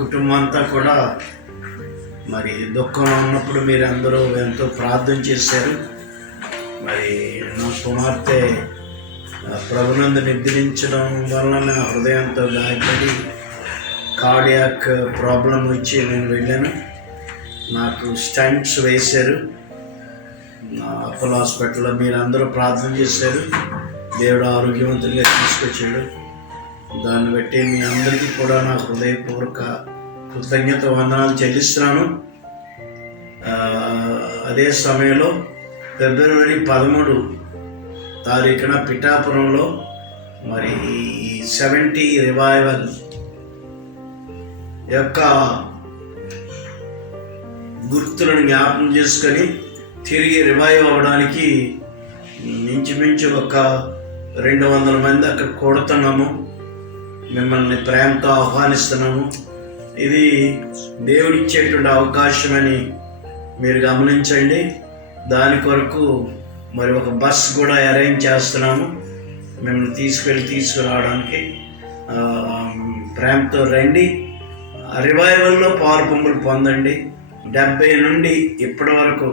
కుటుంబం అంతా కూడా మరి దుఃఖంలో ఉన్నప్పుడు మీరు అందరూ ఎంతో ప్రార్థన చేశారు. మరి నా కుమార్తె ప్రభునందు నిద్రించడం వలన హృదయంతో గాయపడి కార్డియాక్ ప్రాబ్లం వచ్చి నేను వెళ్ళాను. నాకు స్టంట్స్ వేశారు అపోలో హాస్పిటల్లో. మీరు అందరూ ప్రార్థన చేశారు, దేవుడు ఆరోగ్యవంతులుగా తీసుకొచ్చాడు. దాన్ని బట్టి మీ అందరికీ కూడా నా హృదయపూర్వక కృతజ్ఞత వందనాలు చెల్లిస్తున్నాను. అదే సమయంలో ఫిబ్రవరి 13 తారీఖున పిఠాపురంలో మరి 70 రివైవల్ యొక్క గుర్తులను జ్ఞాపకం చేసుకొని తిరిగి రివైవ్ అవ్వడానికి ఇంచుమించు ఒక 200 మంది అక్కడ కూడుతున్నాము. మిమ్మల్ని ప్రేమతో ఆహ్వానిస్తున్నాము. ఇది దేవుడిచ్చేటువంటి అవకాశమని మీరు గమనించండి. దాని కొరకు మరి ఒక బస్ కూడా అరేంజ్ చేస్తున్నాము మిమ్మల్ని తీసుకురావడానికి. ప్రేమతో రండి, రివైవల్లో పాలుపొంగులు పొందండి. 70 నుండి ఇప్పటి వరకు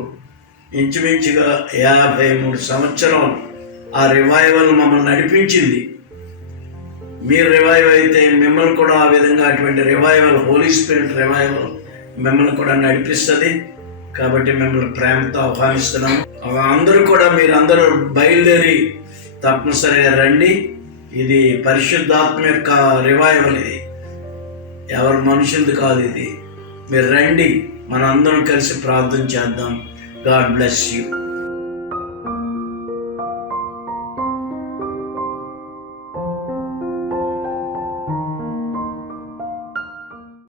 ఇంచుమించుగా 53 సంవత్సరం ఆ రివైవల్ మమ్మల్ని నడిపించింది. మీరు రివైవ్ అయితే మిమ్మల్ని కూడా ఆ విధంగా అటువంటి రివైవల్, హోలీ స్పిరిట్ రివైవల్ మిమ్మల్ని కూడా నడిపిస్తుంది. కాబట్టి మిమ్మల్ని ప్రేమతో ఆహ్వానిస్తున్నాము. అందరూ కూడా మీరందరూ బయలుదేరి తప్పనిసరిగా రండి. ఇది పరిశుద్ధాత్మ యొక్క రివైవల్. ఇది ఎవరు మనుషులది కాదు. ఇది మీరు రండి, మనందరం కలిసి ప్రార్థన చేద్దాం. God bless you.